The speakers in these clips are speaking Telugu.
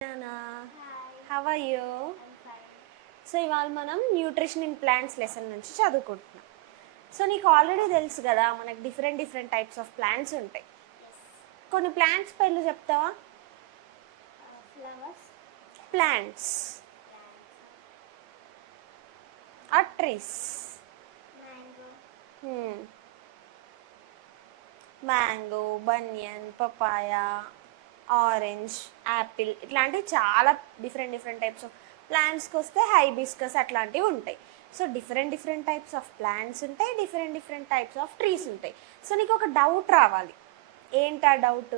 Nana, Hi, how are you? I'm fine. So ఇవాళ మనం న్యూట్రిషన్ ఇన్ ప్లాంట్స్ లెసన్ నుంచి చదువుకుంటున్నాం. సో నీకు ఆల్రెడీ తెలుసు కదా మనకు different different types of plants ఉంటాయి. Yes. కొన్ని ప్లాంట్స్ పేర్లు చెప్తావా? Flowers, plants plants, or trees. mango, mango, banyan, papaya, orange, apple ఇట్లాంటివి చాలా డిఫరెంట్ డిఫరెంట్ టైప్స్ ఆఫ్ ప్లాంట్స్కి వస్తే హైబిస్కస్ అట్లాంటివి ఉంటాయి. So different different types of plants ఉంటాయి, different different types of trees ఉంటాయి. సో నీకు ఒక డౌట్ రావాలి. ఏంటా డౌట్?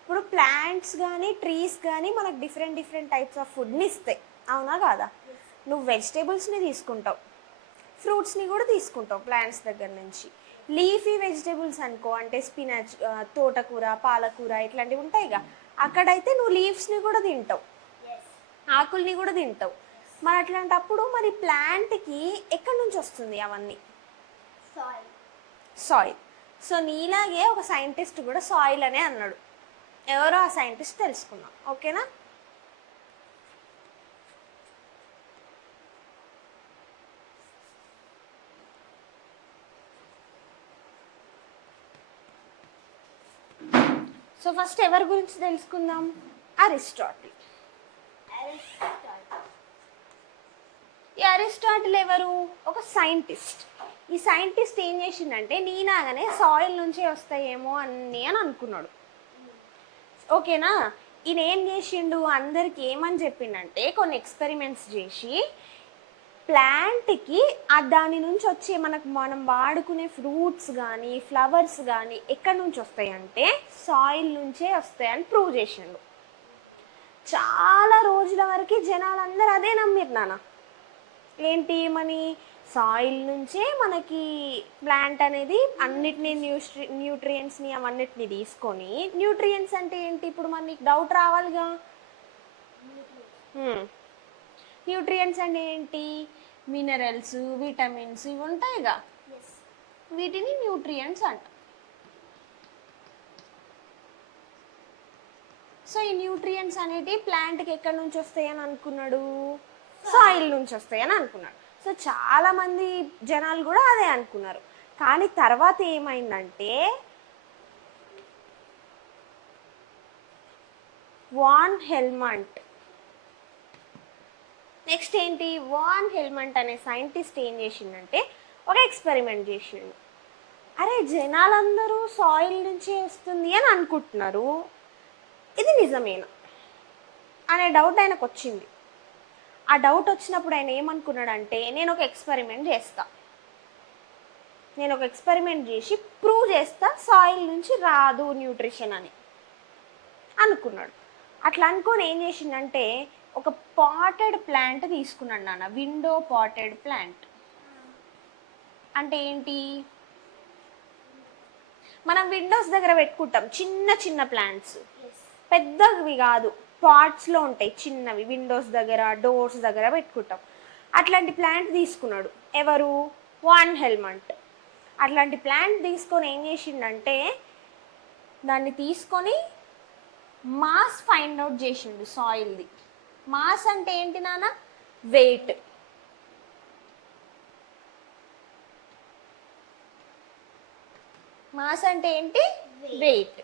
ఇప్పుడు ప్లాంట్స్ కానీ ట్రీస్ కానీ మనకు డిఫరెంట్ డిఫరెంట్ టైప్స్ ఆఫ్ ఫుడ్ని ఇస్తాయి, అవునా కాదా? నువ్వు వెజిటేబుల్స్ని తీసుకుంటావు, ఫ్రూట్స్ని కూడా తీసుకుంటావు ప్లాంట్స్ దగ్గర నుంచి. లీఫీ వెజిటేబుల్స్ అనుకో, అంటే స్పినాచ్, తోటకూర, పాలకూర ఇట్లాంటివి ఉంటాయిగా, అక్కడైతే నువ్వు లీవ్స్ని కూడా తింటావు, yes, ఆకుల్ని కూడా తింటావు. మరి అట్లాంటప్పుడు మరి ప్లాంట్కి ఎక్కడి నుంచి వస్తుంది అవన్నీ? soil, soil. సో నీలాగే ఒక సైంటిస్ట్ కూడా సాయిల్ అనే అన్నాడు. ఎవరో ఆ సైంటిస్ట్ తెలుసుకుందాం, ఓకేనా? సో ఫస్ట్ ఎవరి గురించి తెలుసుకుందాం? అరిస్టాటిల్. Aristotle, ఈ అరిస్టాటిల్ ఎవరు? ఒక సైంటిస్ట్. ఈ సైంటిస్ట్ ఏం చేసిండంటే నీలాగానే సాయిల్ నుంచే వస్తాయేమో అన్నీ అని అనుకున్నాడు, ఓకేనా? ఈయన ఏం చేసిండు, అందరికి ఏమని చెప్పిండంటే కొన్ని ఎక్స్పెరిమెంట్స్ చేసి ప్లాంట్కి దాని నుంచి వచ్చే మనం వాడుకునే ఫ్రూట్స్ కానీ ఫ్లవర్స్ కానీ ఎక్కడి నుంచి వస్తాయంటే సాయిల్ నుంచే వస్తాయని ప్రూవ్ చేసిండు. చాలా రోజుల వరకు జనాలందరూ అదే నమ్మిరు నాన్న. ఏంటి మని సాయిల్ నుంచే మనకి ప్లాంట్ అనేది అన్నిటినీ న్యూట్రియంట్స్ని అవన్నిటిని తీసుకొని, న్యూట్రియంట్స్ అంటే ఏంటి ఇప్పుడు మనకి డౌట్ రావాలిగా. న్యూట్రియంట్స్ అంటే ఏంటి? మినరల్స్, విటమిన్స్ ఇవి ఉంటాయిగా, yes, వీటిని న్యూట్రియంట్స్ అంట. సో ఈ న్యూట్రియంట్స్ అనేటివి ప్లాంట్కి ఎక్కడి నుంచి వస్తాయని అనుకున్నాడు? సాయిల్ నుంచి వస్తాయని అనుకున్నాడు. సో చాలామంది జనాలు కూడా అదే అనుకున్నారు. కానీ తర్వాత ఏమైందంటే వాన్ హెల్మంట్, నెక్స్ట్ ఏంటి, వాన్ హెల్మంట్ అనే సైంటిస్ట్ ఏం చేసిండంటే ఒక ఎక్స్పెరిమెంట్ చేసిండు. అరే జనాలందరూ సాయిల్ నుంచే వస్తుంది అని అనుకుంటున్నారు, ఇది నిజమేనా అనే డౌట్ ఆయనకు వచ్చింది. ఆ డౌట్ వచ్చినప్పుడు ఆయన ఏమనుకున్నాడంటే నేను ఒక ఎక్స్పెరిమెంట్ చేసి ప్రూవ్ చేస్తా సాయిల్ నుంచి రాదు న్యూట్రిషన్ అని అనుకున్నాడు. అట్లా అనుకొని ఏం చేసిండంటే ఒక పాటెడ్ ప్లాంట్ తీసుకున్నాడు నాన్న. విండో పాటెడ్ ప్లాంట్ అంటే ఏంటి? మనం విండోస్ దగ్గర పెట్టుకుంటాం చిన్న చిన్న ప్లాంట్స్, yes, పెద్దవి కాదు, పాట్స్లో ఉంటాయి చిన్నవి, విండోస్ దగ్గర డోర్స్ దగ్గర పెట్టుకుంటాం. అట్లాంటి ప్లాంట్ తీసుకున్నాడు ఎవరు? వాన్ హెల్మంట్. అట్లాంటి ప్లాంట్ తీసుకొని ఏం చేసిండంటే దాన్ని తీసుకొని మాస్ ఫైండ్ అవుట్ చేసిండు సాయిల్ది. మాస్ అంటే ఏంటి నాన్న? వెయిట్. మాస్ అంటే ఏంటి? వెయిట్.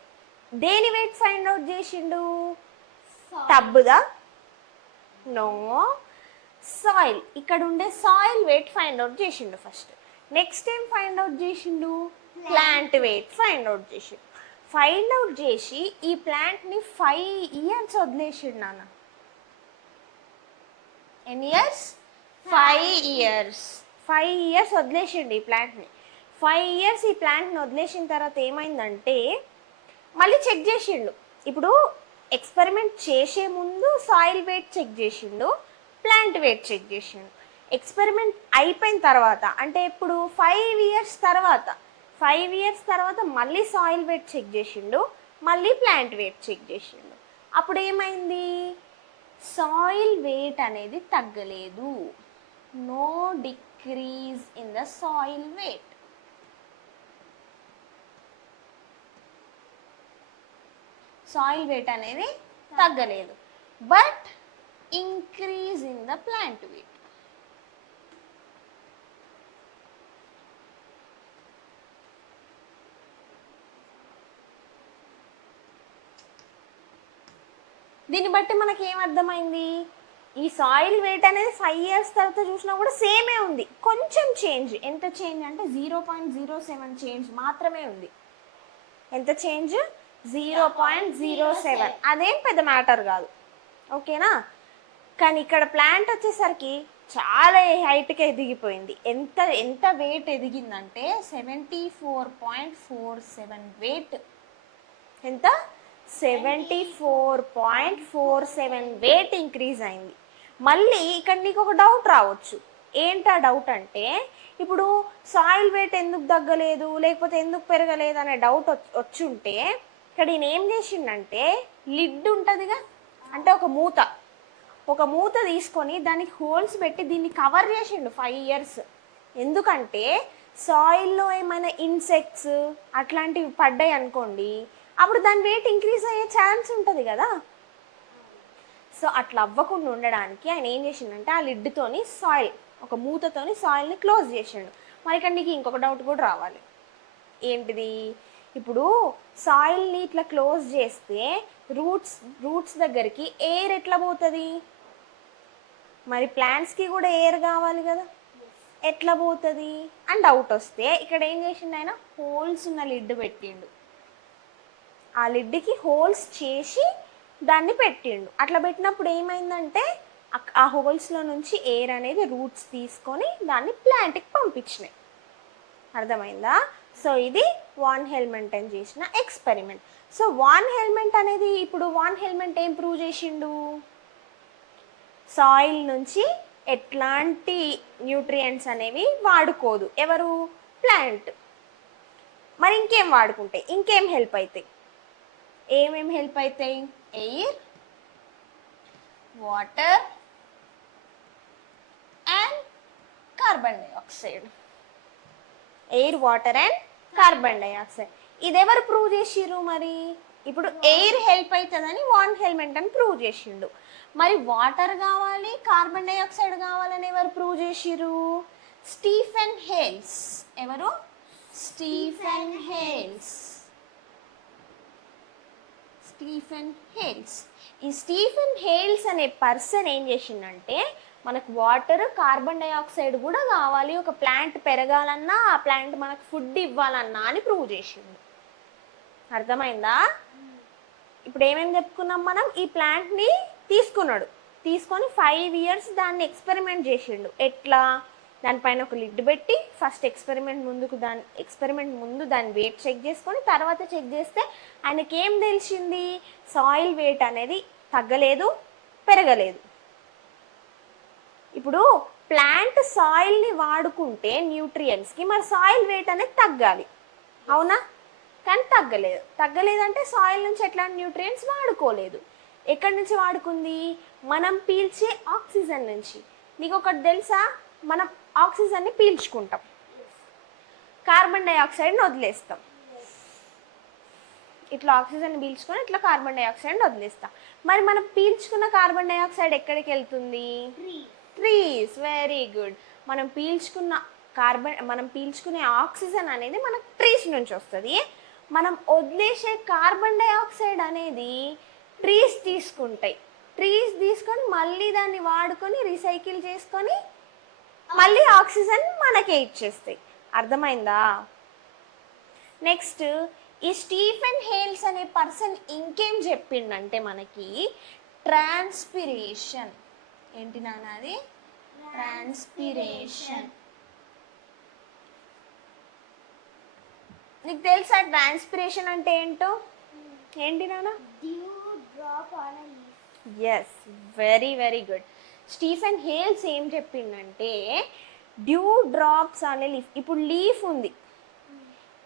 దేని వెయిట్ ఫైండ్ అవుట్ చేసిండు? soil, టబ్బుదా? No, soil. ఇక్కడ ఉండే సాయిల్ వెయిట్ ఫైండ్ అవుట్ చేసిండు ఫస్ట్. నెక్స్ట్ ఏం ఫైండ్ అవుట్ చేసిండు? ప్లాంట్ వెయిట్ ఫైండ్ అవుట్ చేసిండు. ఫైండ్ అవుట్ చేసి ఈ ప్లాంట్ని 5 years వదిలేసిండు నాన్న. ఎన్ని ఇయర్స్? 5 years. 5 years వదిలేసిండు ఈ ప్లాంట్ని. 5 years ఈ ప్లాంట్ని వదిలేసిన తర్వాత ఏమైందంటే మళ్ళీ చెక్ చేసిండు. ఇప్పుడు ఎక్స్పెరిమెంట్ చేసే ముందు సాయిల్ వెయిట్ చెక్ చేసిండు, ప్లాంట్ వెయిట్ చెక్ చేసిండు. ఎక్స్పెరిమెంట్ అయిపోయిన తర్వాత అంటే ఇప్పుడు 5 years తర్వాత మళ్ళీ సాయిల్ వెయిట్ చెక్ చేసిండు, మళ్ళీ ప్లాంట్ వెయిట్ చెక్ చేసిండు. అప్పుడు ఏమైంది? సాయిల్ వెయిట్ అనేది తగ్గలేదు. No decrease in the soil weight. Soil weight అనేది తగ్గలేదు. but increase in the plant weight. దీన్ని బట్టి మనకి ఏం అర్థమైంది, ఈ సాయిల్ వెయిట్ అనేది 5 years తర్వాత చూసినా కూడా సేమే ఉంది, కొంచెం చేంజ్. ఎంత చేంజ్ అంటే 0.07 చేంజ్ మాత్రమే ఉంది. ఎంత చేంజ్? 0.07. అదేం పెద్ద మ్యాటర్ కాదు, ఓకేనా. కానీ ఇక్కడ ప్లాంట్ వచ్చేసరికి చాలా హైట్కి ఎదిగిపోయింది. ఎంత ఎంత వెయిట్ ఎదిగిందంటే 74.47 వెయిట్. ఎంత? 74.47 వెయిట్ ఇంక్రీజ్ అయింది. మళ్ళీ ఇక్కడ నీకు ఒక డౌట్ రావచ్చు. ఏంటా డౌట్ అంటే, ఇప్పుడు సాయిల్ వెయిట్ ఎందుకు తగ్గలేదు లేకపోతే ఎందుకు పెరగలేదు అనే డౌట్ వచ్చుంటే, ఇక్కడ ఈయన ఏం చేసిండంటే, లిడ్ ఉంటుందిగా, అంటే ఒక మూత తీసుకొని దానికి హోల్స్ పెట్టి దీన్ని కవర్ చేసిండు 5 years. ఎందుకంటే సాయిల్లో ఏమైనా ఇన్సెక్ట్స్ అట్లాంటివి పడ్డాయి అనుకోండి, అప్పుడు దాని వెయిట్ ఇంక్రీజ్ అయ్యే ఛాన్స్ ఉంటుంది కదా. సో అట్లా అవ్వకుండా ఉండడానికి ఆయన ఏం చేసిండంటే, ఆ లిడ్తోని ఒక మూతతోని సాయిల్ని క్లోజ్ చేసిండు. మరి ఇక్కడ నీకు ఇంకొక డౌట్ కూడా రావాలి. ఏంటిది? ఇప్పుడు సాయిల్ని ఇట్లా క్లోజ్ చేస్తే రూట్స్ దగ్గరికి ఎయిర్ ఎట్లా పోతుంది? మరి ప్లాంట్స్కి కూడా ఎయిర్ కావాలి కదా, ఎట్లా పోతుంది అని డౌట్ వస్తే, ఇక్కడ ఏం చేసిండు ఆయన, హోల్స్ ఉన్న లిడ్ పెట్టిండు. ఆ లిడ్కి హోల్స్ చేసి దాన్ని పెట్టిండు. అట్లా పెట్టినప్పుడు ఏమైందంటే, ఆ హోల్స్లో నుంచి ఎయిర్ అనేది రూట్స్ తీసుకొని దాన్ని ప్లాంట్కి పంపించినాయి. అర్థమైందా? సో ఇది వాన్ హెల్మెంటన్ చేసిన ఎక్స్పెరిమెంట్. సో వాన్ హెల్మెంట్ అనేది, ఇప్పుడు వాన్ హెల్మెంట్ ఏం ప్రూవ్ చేసిండు? సాయిల్ నుంచి ఎట్లాంటి న్యూట్రియంట్స్ అనేవి వాడుకోదు. ఎవరు? ప్లాంట్. మరి ఇంకేం వాడుకుంటాయి? ఇంకేం హెల్ప్ అవుతాయి? ఏమేం హెల్ప్ అవుతాయి? Air, water and carbon dioxide. Air, water and carbon dioxide. ఇది ఎవరు ప్రూవ్ చేసిర్రు? మరి ఇప్పుడు ఎయిర్ హెల్ప్ అవుతుందని వాన్ హెల్మెంటన్ ప్రూవ్ చేసిండు. మరి వాటర్ కావాలి, కార్బన్ డైఆక్సైడ్ కావాలని ఎవరు ప్రూవ్ చేసిర్రు? Stephen Hales. ఎవరు? Stephen Hales. ఈ స్టీఫెన్ హేల్స్ అనే పర్సన్ ఏం చేసిండంటే, మనకు వాటర్, కార్బన్ డైఆక్సైడ్ కూడా కావాలి ఒక ప్లాంట్ పెరగాలన్నా, ఆ ప్లాంట్ మనకు ఫుడ్ ఇవ్వాలన్నా అని ప్రూవ్ చేసిండు. అర్థమైందా? ఇప్పుడు ఏమేమి చెప్పుకున్నాం మనం? ఈ ప్లాంట్ని తీసుకొని 5 years దాన్ని ఎక్స్పెరిమెంట్ చేసిండు. ఎట్లా? దానిపైన ఒక లిడ్ పెట్టి ఫస్ట్ ఎక్స్పెరిమెంట్ ముందు దాని వెయిట్ చెక్ చేసుకొని, తర్వాత చెక్ చేస్తే ఆయనకి ఏం తెలిసింది? సాయిల్ వెయిట్ అనేది తగ్గలేదు, పెరగలేదు. ఇప్పుడు ప్లాంట్ సాయిల్ని వాడుకుంటే న్యూట్రియంట్స్కి, మరి సాయిల్ వెయిట్ అనేది తగ్గాలి, అవునా? కానీ తగ్గలేదంటే సాయిల్ నుంచి ఎట్లాంటి న్యూట్రియంట్స్ వాడుకోలేదు. ఎక్కడి నుంచి వాడుకుంది? మనం పీల్చే ఆక్సిజన్ నుంచి. నీకు ఒకటి తెలుసా? మనం ఆక్సిజన్ని పీల్చుకుంటాం, కార్బన్ డైఆక్సైడ్ని వదిలేస్తాం. ఇట్లా ఆక్సిజన్ పీల్చుకొని ఇట్లా కార్బన్ డైఆక్సైడ్ని వదిలేస్తాం. మరి మనం పీల్చుకున్న కార్బన్ డైఆక్సైడ్ ఎక్కడికి వెళ్తుంది? ట్రీస్. Very good. మనం పీల్చుకునే ఆక్సిజన్ అనేది మనకు ట్రీస్ నుంచి వస్తుంది. మనం వదిలేసే కార్బన్ డైఆక్సైడ్ అనేది ట్రీస్ తీసుకొని మళ్ళీ దాన్ని వాడుకొని రీసైకిల్ చేసుకొని మళ్ళీ ఆక్సిజన్ మనకే ఇచ్చేస్తాయి. అర్థమైందా? నెక్స్ట్, ఈ స్టీఫెన్ హేల్స్ అనే పర్సన్ ఇంకేం చెప్పిండంటే మనకి, ట్రాన్స్పిరేషన్. ఏంటి నాన్న అది? ట్రాన్స్పిరేషన్. నీకు తెలుసా ట్రాన్స్పిరేషన్ అంటే ఏంటో? ఏంటి నాన్న? Yes, very very good. Stephen Hales ఏం చెప్పిండంటే, డ్యూ డ్రాప్స్ అనే లీఫ్. ఇప్పుడు లీఫ్ ఉంది,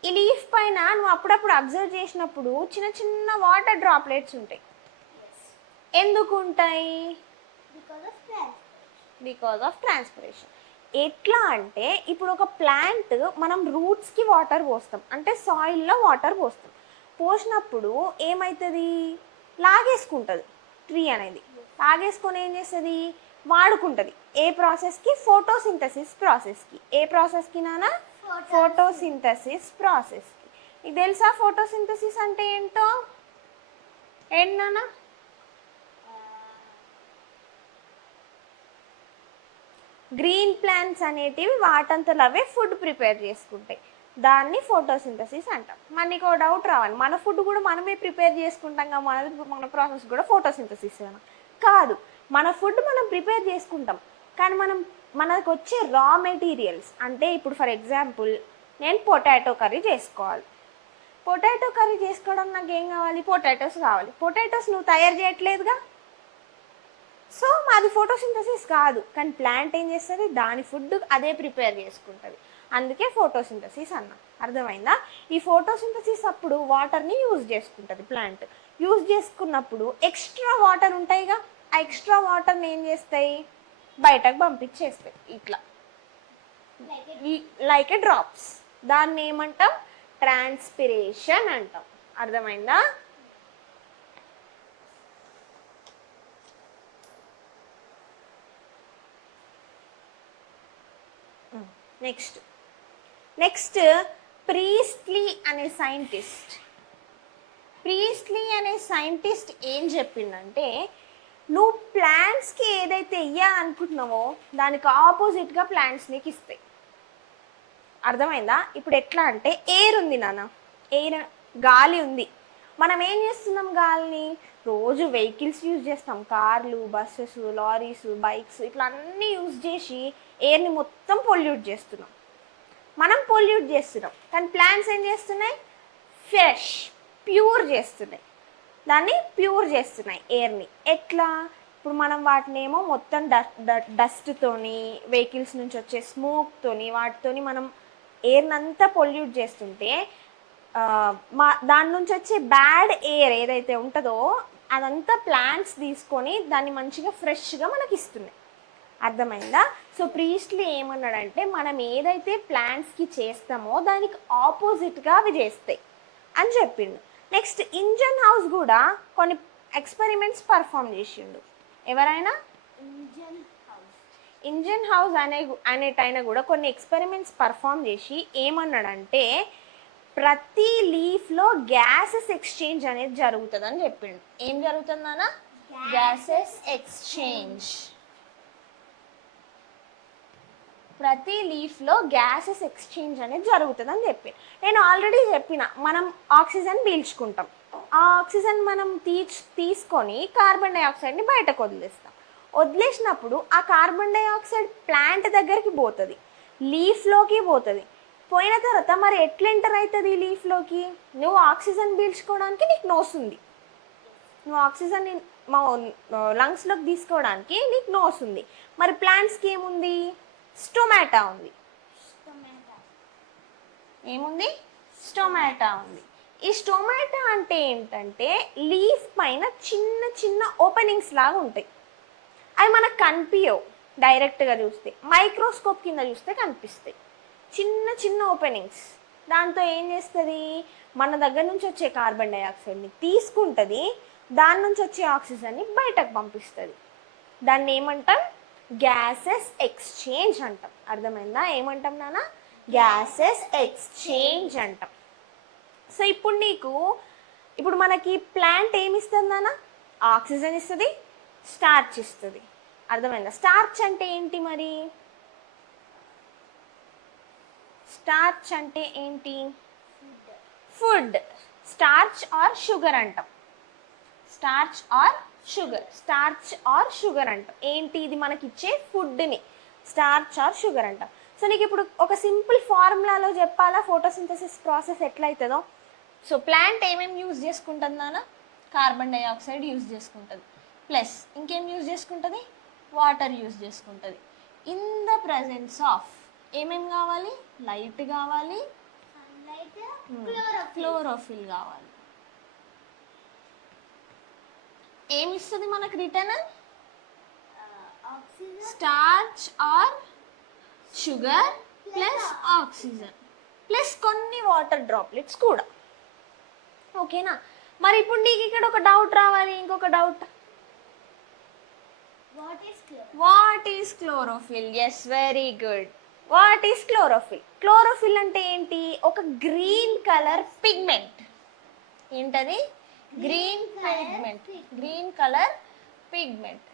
ఈ లీఫ్ పైన నువ్వు అప్పుడప్పుడు అబ్జర్వ్ చేసినప్పుడు చిన్న చిన్న వాటర్ డ్రాప్లెట్స్ ఉంటాయి. ఎందుకు ఉంటాయి? Because of transpiration. ఎట్లా అంటే, ఇప్పుడు ఒక ప్లాంట్ మనం రూట్స్కి వాటర్ పోస్తాం, అంటే సాయిల్లో వాటర్ పోస్తాం. పోసినప్పుడు ఏమవుతుంది? లాగేసుకుంటుంది. ట్రీ అనేది. తాగేసుకొని ఏం చేస్తుంది, వాడుకుంటుంది ఏ ప్రాసెస్కి, ఫోటోసింథసిస్ ప్రాసెస్కి. ఏ ప్రాసెస్కి నాన్న, ఫోటోసింథసిస్ ప్రాసెస్కి. ఇది తెలుసా ఫోటోసింథసిస్ అంటే ఏంటో? ఏంటి నాన్న? గ్రీన్ ప్లాంట్స్ అనేటివి వాటంతలో అవే ఫుడ్ ప్రిపేర్ చేసుకుంటాయి, దాన్ని ఫోటోసింథసిస్ అంటాం. మనకి ఒక డౌట్ రావాలి, మన ఫుడ్ కూడా మనమే ప్రిపేర్ చేసుకుంటాం కదా, మన ప్రాసెస్ కూడా ఫోటోసింథసిస్ కాదు. మన ఫుడ్ మనం ప్రిపేర్ చేసుకుంటాం, కానీ మనకు వచ్చే రా మెటీరియల్స్ అంటే ఇప్పుడు ఫర్ ఎగ్జాంపుల్ నేను పొటాటో కర్రీ చేసుకోవాలి. పొటాటో కర్రీ చేసుకోవడం నాకు ఏం కావాలి, పొటాటోస్ కావాలి. పొటాటోస్ నువ్వు తయారు చేయట్లేదుగా, సో మాది ఫోటోసింథసిస్ కాదు. కానీ ప్లాంట్ ఏం చేస్తుంది, దాని ఫుడ్ అదే ప్రిపేర్ చేసుకుంటుంది, అందుకే ఫోటోసింథసిస్ అన్న. అర్థమైందా? ఈ ఫోటోసింథసిస్ అప్పుడు వాటర్ని యూజ్ చేసుకుంటుంది ప్లాంట్. యూజ్ చేసుకున్నప్పుడు ఎక్స్ట్రా వాటర్ ఉంటాయిగా, ఆ ఎక్స్ట్రా వాటర్ని ఏం చేస్తాయి, బయటకు పంపించేస్తాయి ఇట్లా, లైక్ ఏ డ్రాప్స్. దాన్ని ఏమంటాం, ట్రాన్స్పిరేషన్ అంటాం. అర్థమైందా? నెక్స్ట్ ప్రీస్ట్లీ అనే సైంటిస్ట్ ఏం చెప్పిందంటే, నువ్వు ప్లాంట్స్కి ఏదైతే ఇయ్యాలనుకుంటున్నావో దానికి ఆపోజిట్గా ప్లాంట్స్ నీకు ఇస్తాయి. అర్థమైందా? ఇప్పుడు ఎట్లా అంటే, ఎయిర్ ఉంది నాన్న, ఎయిర్ గాలి ఉంది. మనం ఏం చేస్తున్నాం, గాలిని రోజు వెహికల్స్ యూజ్ చేస్తాం, కార్లు, బస్సెస్, లారీస్, బైక్స్, ఇట్లా అన్నీ యూజ్ చేసి ఎయిర్ని మొత్తం పొల్యూట్ చేస్తున్నాం. మనం పొల్యూట్ చేస్తున్నాం, కానీ ప్లాంట్స్ ఏం చేస్తున్నాయి, ఫ్రెష్ ప్యూర్ చేస్తున్నాయి, దాన్ని ప్యూర్ చేస్తున్నాయి ఎయిర్ని. ఎట్లా? ఇప్పుడు మనం వాటిని ఏమో మొత్తం డస్ట్తోని, వెహికల్స్ నుంచి వచ్చే స్మోక్తోని, వాటితోని మనం ఎయిర్ని అంతా పొల్యూట్ చేస్తుంటే దాని నుంచి వచ్చే బ్యాడ్ ఎయిర్ ఏదైతే ఉంటుందో అదంతా ప్లాంట్స్ తీసుకొని దాన్ని మంచిగా ఫ్రెష్గా మనకి ఇస్తున్నాయి. అర్థమైందా? సో ప్రీస్ట్లీ ఏమన్నాడంటే, మనం ఏదైతే ప్లాంట్స్కి చేస్తామో దానికి ఆపోజిట్గా అవి చేస్తాయి అని చెప్పిండు. నెక్స్ట్ ఇంజన్ హౌస్ కూడా కొన్ని ఎక్స్పెరిమెంట్స్ పర్ఫామ్ చేసిండు. ఎవరైనా? ఇంజన్ హౌస్ అనేటైనా కూడా కొన్ని ఎక్స్పెరిమెంట్స్ పర్ఫామ్ చేసి ఏమన్నాడంటే, ప్రతి లీఫ్లో గ్యాసెస్ ఎక్స్చేంజ్ అనేది జరుగుతుందని చెప్పిండు. ఏం జరుగుతుందన్నా? Gases exchange. ప్రతి లీఫ్లో గ్యాసెస్ ఎక్స్చేంజ్ అనేది జరుగుతుందని చెప్పి నేను ఆల్రెడీ చెప్పిన, మనం ఆక్సిజన్ పీల్చుకుంటాం, ఆ ఆక్సిజన్ మనం తీసుకొని కార్బన్ డైఆక్సైడ్ని బయటకు వదిలేస్తాం. వదిలేసినప్పుడు ఆ కార్బన్ డైఆక్సైడ్ ప్లాంట్ దగ్గరికి పోతుంది, లీఫ్లోకి పోతుంది. పోయిన తర్వాత మరి ఎట్లా ఎంటర్ అవుతుంది లీఫ్లోకి? నువ్వు ఆక్సిజన్ పీల్చుకోవడానికి నీకు నోస్ ఉంది, నువ్వు ఆక్సిజన్ మా లంగ్స్లోకి తీసుకోవడానికి నీకు నోస్ ఉంది. మరి ప్లాంట్స్కి ఏముంది? స్టొమాటా ఉంది. ఏముంది? స్టొమాటా ఉంది. ఈ స్టొమాటా అంటే ఏంటంటే, లీఫ్ పైన చిన్న చిన్న ఓపెనింగ్స్ లాగా ఉంటాయి. అవి మనకు కనిపించవు డైరెక్ట్గా చూస్తే, మైక్రోస్కోప్ కింద చూస్తే కనిపిస్తాయి చిన్న చిన్న ఓపెనింగ్స్. దాంతో ఏం చేస్తుంది, మన దగ్గర నుంచి వచ్చే కార్బన్ డైఆక్సైడ్ని తీసుకుంటుంది, దాని నుంచి వచ్చే ఆక్సిజన్ని బయటకు పంపిస్తుంది. దాన్ని ఏమంటాం? గ్యాసెస్ ఎక్స్చేంజ్ అంటాం. అర్థమైందా? ఏమంటాం నాన్న? గ్యాసెస్ ఎక్స్చేంజ్ అంటాం. సో ఇప్పుడు మనకి ప్లాంట్ ఏమి ఇస్తుంది నాన్న? ఆక్సిజన్ ఇస్తుంది, స్టార్చ్ ఇస్తుంది. అర్థమైందా? స్టార్చ్ అంటే ఏంటి మరి? స్టార్చ్ అంటే ఏంటి? ఫుడ్. స్టార్చ్ ఆర్ షుగర్ అంటాం. స్టార్చ్ ఆర్ షుగర్ అంటాం. ఏంటి? ఇది మనకి ఇచ్చే ఫుడ్ని స్టార్చ్ ఆర్ షుగర్ అంటాం. సో నీకు ఇప్పుడు ఒక సింపుల్ ఫార్ములాలో చెప్పాలా ఫోటోసింథసిస్ ప్రాసెస్ ఎట్లయితుందో? సో ప్లాంట్ ఏమేమి యూజ్ చేసుకుంటుంది నాన్న? కార్బన్ డైఆక్సైడ్ యూజ్ చేసుకుంటుంది, ప్లస్ ఇంకేం యూజ్ చేసుకుంటుంది? వాటర్ యూజ్ చేసుకుంటుంది. ఇన్ ద ప్రజెన్స్ ఆఫ్ ఏమేమి కావాలి? లైట్ కావాలి, క్లోరోఫిల్ కావాలి. ఏమి ఇస్తుంది మనకు return? Starch are sugar plus oxygen plus కొన్ని వాటర్ డ్రాప్లెట్స్ కూడా. ఓకేనా? మరి ఇప్పుడు నీకు ఇక్కడ ఒక డౌట్ రావాలి, ఇంకొక doubt. What is chlorine? What is chlorophyll? Yes, very good. What is chlorophyll? Chlorophyll అంటే ఏంటి? ఒక గ్రీన్ కలర్ పిగ్మెంట్. ఏంటది? Green pigment. Green colour pigment.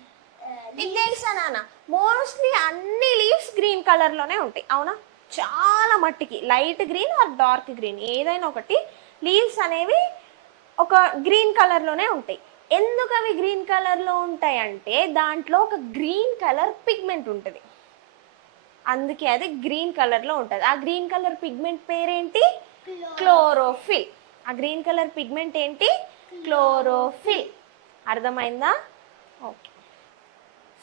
నీకు తెలుసా నాన్న, మోస్ట్లీ అన్ని లీవ్స్ గ్రీన్ కలర్లోనే ఉంటాయి, అవునా? చాలా మట్టికి light green or dark green ఏదైనా ఒకటి లీవ్స్ అనేవి ఒక గ్రీన్ కలర్లోనే ఉంటాయి. ఎందుకు అవి గ్రీన్ కలర్లో ఉంటాయి అంటే దాంట్లో ఒక గ్రీన్ కలర్ పిగ్మెంట్ ఉంటుంది, అందుకే అది గ్రీన్ కలర్లో ఉంటుంది. ఆ గ్రీన్ కలర్ పిగ్మెంట్ పేరేంటి? క్లోరోఫిల్. ఆ గ్రీన్ కలర్ పిగ్మెంట్ ఏంటి? క్లోరోఫిల్. అర్థమైందా? ఓకే.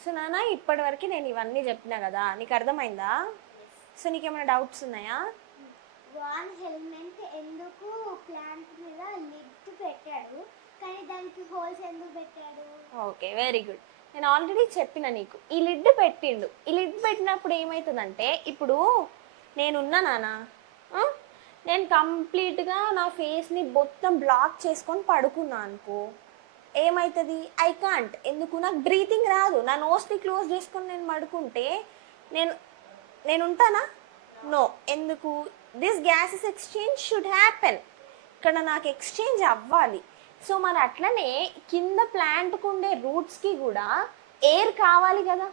సో నాన్న, ఇప్పటివరకు నేను ఇవన్నీ చెప్పినా కదా, నీకు అర్థమైందా? సో నీకేమైనా డౌట్స్ ఉన్నాయా? వాన్ హెల్మెంట్ ఎందుకు ప్లాంట్ మీద లిడ్ పెట్టాడు, కానీ దానికి హోల్స్ ఎందుకు పెట్టాడు? Okay, very good. నేను ఆల్రెడీ చెప్పిన నీకు, ఈ లిడ్ పెట్టిండు. ఈ లిడ్ పెట్టినప్పుడు ఏమవుతుందంటే, ఇప్పుడు నేనున్నా నాన్న, నేను కంప్లీట్గా నా ఫేస్ని మొత్తం బ్లాక్ చేసుకొని పడుకున్నా అనుకో, ఏమవుతుంది? I can't. ఎందుకు? నాకు బ్రీతింగ్ రాదు. నా నోస్ని క్లోజ్ చేసుకొని నేను పడుకుంటే నేను ఉంటానా? నో. ఎందుకు? This gases exchange should happen. ఇక్కడ నాకు ఎక్స్చేంజ్ అవ్వాలి. సో మరి అట్లనే కింద ప్లాంట్కు ఉండే రూట్స్కి కూడా ఎయిర్ కావాలి కదా,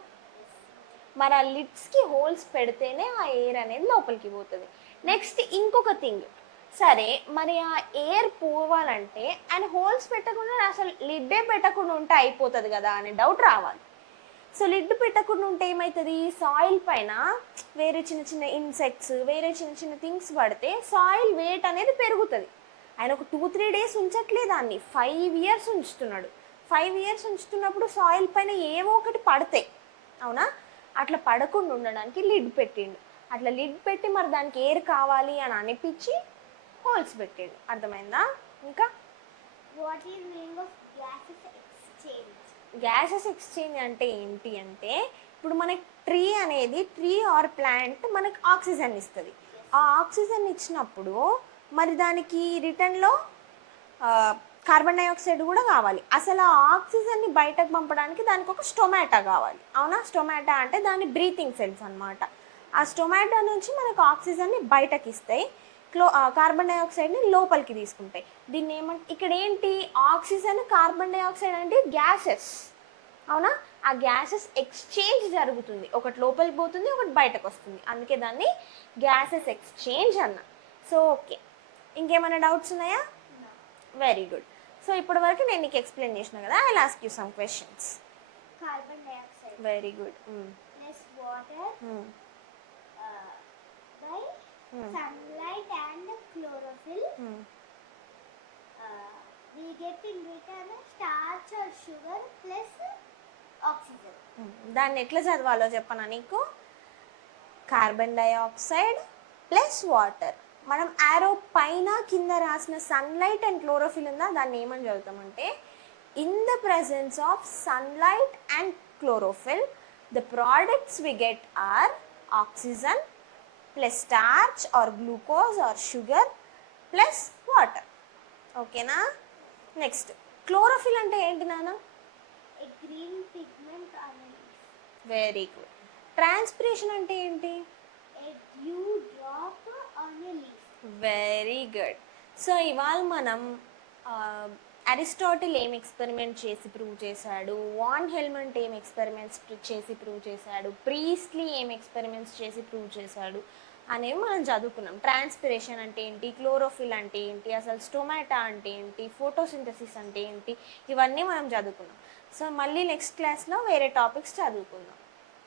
మరి ఆ లిడ్స్కి హోల్స్ పెడితేనే ఆ ఎయిర్ అనేది లోపలికి పోతుంది. నెక్స్ట్ ఇంకొక థింగ్, సరే మరి ఆ ఎయిర్ పోవాలంటే అండ్ హోల్స్ పెట్టకుండా అసలు లిడ్డే పెట్టకుండా ఉంటే అయిపోతుంది కదా అనే డౌట్ రావాలి. సో లిడ్ పెట్టకుండా ఉంటే ఏమవుతుంది? సాయిల్ పైన వేరే చిన్న చిన్న ఇన్సెక్ట్స్, వేరే చిన్న చిన్న థింగ్స్ పడితే సాయిల్ వెయిట్ అనేది పెరుగుతుంది. ఆయన ఒక 2-3 డేస్ ఉంచట్లే దాన్ని, 5 years ఉంచుతున్నాడు. 5 years ఉంచుతున్నప్పుడు సాయిల్ పైన ఏవో ఒకటి పడతాయి, అవునా? అట్లా పడకుండా ఉండడానికి లిడ్ పెట్టిండు. అట్లా లిడ్ పెట్టి మరి దానికి ఎయిర్ కావాలి అని అనిపించి హోల్స్ పెట్టిండు. అర్థమైందా? ఇంకా what is meaning of gases exchange? Gases exchange అంటే ఏంటి అంటే, ఇప్పుడు మనకి ట్రీ ఆర్ ప్లాంట్ మనకి ఆక్సిజన్ ఇస్తుంది. ఆ ఆక్సిజన్ ఇచ్చినప్పుడు మరి దానికి రిటర్న్లో కార్బన్ డైఆక్సైడ్ కూడా కావాలి. అసలు ఆ ఆక్సిజన్ని బయటకు పంపడానికి దానికి ఒక స్టొమాటా కావాలి, అవునా? స్టొమాటా అంటే దాని బ్రీతింగ్ సెల్స్ అనమాట. ఆ స్టొమాటా నుంచి మనకు ఆక్సిజన్ని బయటకి ఇస్తాయి, కార్బన్ డైఆక్సైడ్ని లోపలికి తీసుకుంటాయి. దీన్ని ఇక్కడ ఏంటి? ఆక్సిజన్, కార్బన్ డైఆక్సైడ్ అంటే గ్యాసెస్, అవునా? ఆ గ్యాసెస్ ఎక్స్చేంజ్ జరుగుతుంది, ఒకటి లోపలికి పోతుంది, ఒకటి బయటకు వస్తుంది. అందుకే దాన్ని గ్యాసెస్ ఎక్స్చేంజ్ అన్న. సో ఓకే, ఇంకేమైనా డౌట్స్ ఉన్నాయా? Very good. సో ఇప్పటి వరకు నేను నీకు ఎక్స్ప్లెయిన్ చేసిన కదా, I will ask you some questions. Carbon dioxide very good. Plus water by sunlight and chlorophyll, we get in return starch or sugar plus oxygen. దాన్ని ఎట్లా చదవాలో చెప్పనా నీకు? Carbon dioxide plus water. మనం యారో పైన కింద రాసిన సన్లైట్ అండ్ క్లోరోఫిల్ ఉందా, దాన్ని ఏమని చదువుతామంటే, in the presence of sunlight and chlorophyll the products we get are oxygen plus starch or glucose or sugar plus water. ఓకేనా? నెక్స్ట్, క్లోరోఫిల్ అంటే ఏంటి నాన్న? A green pigment on a leaf. Very good. Transpiration అంటే ఏంటి? A dew drop on a leaf. Very good. So ఇవాళ మనం అరిస్టాటిల్ ఏం ఎక్స్పెరిమెంట్ చేసి ప్రూవ్ చేశాడు, వాన్ హెల్మెంట్ ఏం ఎక్స్పెరిమెంట్స్ చేసి ప్రూవ్ చేశాడు, ప్రీస్ట్లీ ఏం ఎక్స్పెరిమెంట్స్ చేసి ప్రూవ్ చేశాడు అనేవి మనం చదువుకున్నాం. ట్రాన్స్పిరేషన్ అంటే ఏంటి, క్లోరోఫిల్ అంటే ఏంటి, అసలు స్టొమాటా అంటే ఏంటి, ఫోటోసింథసిస్ అంటే ఏంటి, ఇవన్నీ మనం చదువుకున్నాం. సో మళ్ళీ నెక్స్ట్ క్లాస్లో వేరే టాపిక్స్ చదువుకుందాం.